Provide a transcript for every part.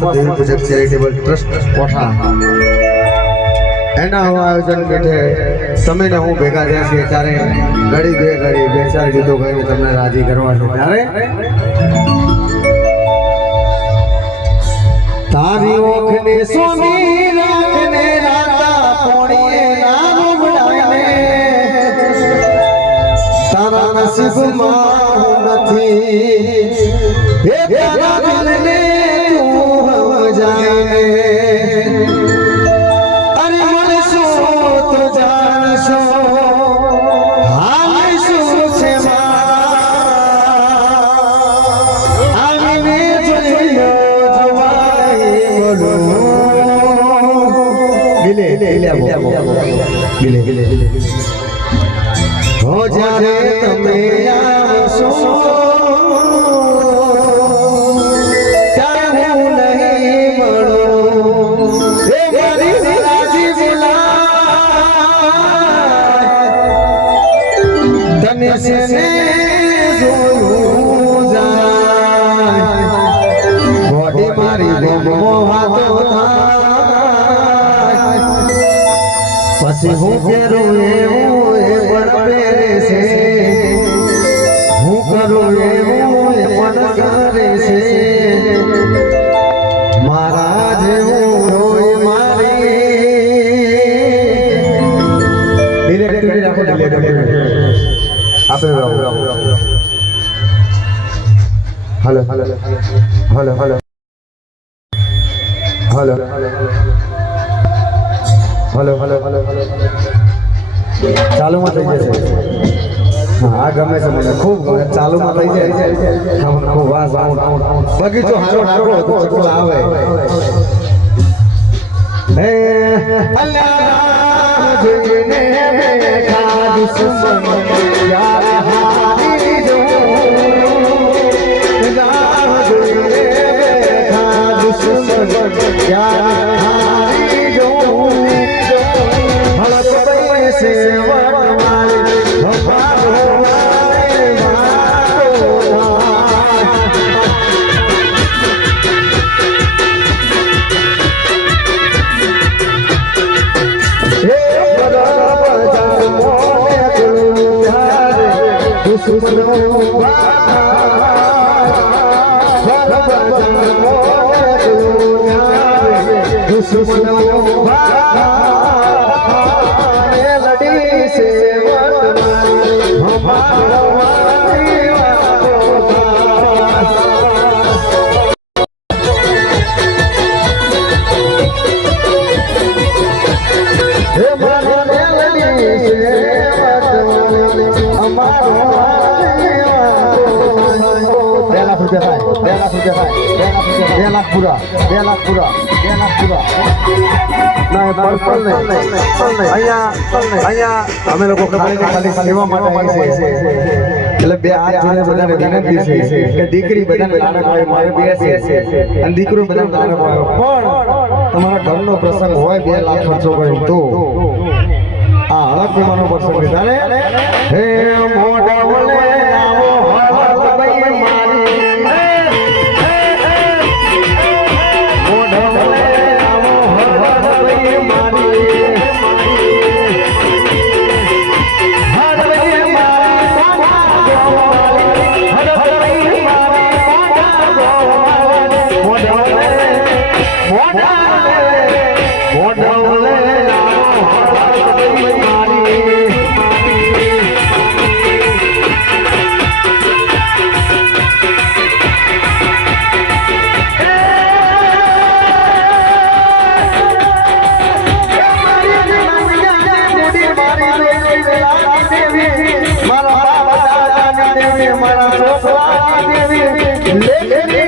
સમસ્ત પૂજક charitable trust કોઠા એના આયોજન બેઠે તમે ને હું ભેગા થયા છીએ ત્યારે ઘડી બે ઘડી બે ચાર ગીતો ગાઈને તમને રાજી કરવા છે. ત્યારે તારી ઓખને સોની રાખને રાતા પોણીએ નામ બનાવીને તારા નસીબમાં નથી. હે તારા હો જ્યારે ત્યારે હું નહીં મળું એ મારી રાજી પછી હું પહેરું એવું એ પણ પહેરે છે. હું કરું એવું એ પણ કરે છે. મારા જેવું હોય મારી. Hello hello. Hello hello. Hello. Hello hello hello ચાલુમાં થઈ જશે. હા ગમે છે મને. ખૂબ ચાલુમાં થઈ જાય. હા, ખૂબ વાહ બગીચો હારો હારો હતો ચકલા આવે હે અલ્લાહ જોઈને બેઠા દુશ્મન યાર હારી Jesus. રૂપિયા થાય બે લાખ રૂપિયા. થાય બે લાખ પૂરા બે લાખ પૂરા બે લાખ પૂરા અમે લોકો એટલે બે હાથ જોડે બધાને છે દીકરી બધાને લાડક હોય મારે છે અને દીકરો બધાને લાડક હોય તમારા ઘરનો પ્રસંગ હોય બે લાખ ખર્ચો કરી તો આ હળક પ્રસંગ દેવી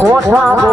કોઠા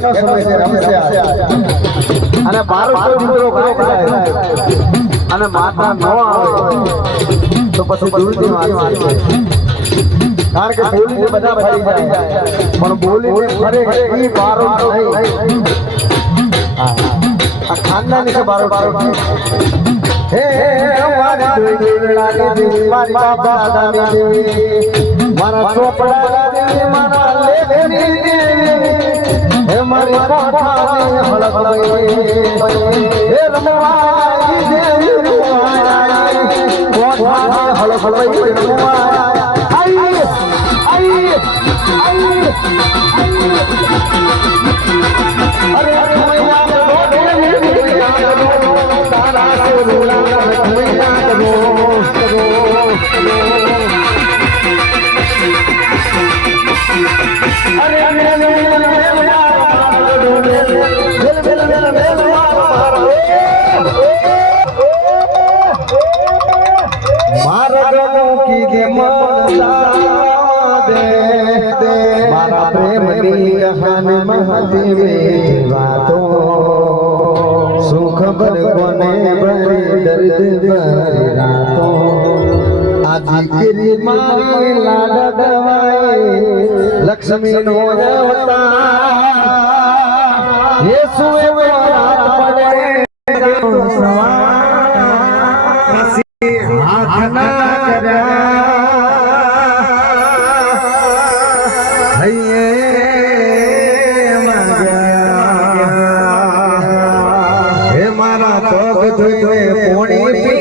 સમય છે રમશે અને દીકરો અને માતા ન આવે તો પછી દૂરથી વાત છે. કારણ કે બોલીને બધા ફરી જાય. પણ બોલીને ફરે એ બારો નહીં. આ ખાનદાન છે બારો બારો હે મારી દેવી મારી બાપા દાદાની દેવી મારા ચોપડા મારા લેખની દેવી મારી કોઠાની હળહળાઈ હે રમવાઈ દેવી રમવાઈ કોઠાની હળહળાઈ રમવાઈ આઈ આઈ આઈ. અરે ખમૈયા રો તારા સોરુલા ખમૈયા રો અરે અરે મારા પ્રેમની કહાની મહતી વાતો. શું લક્ષ્મી નો રાત? પડે હાથ પગ ધોઈ પોણી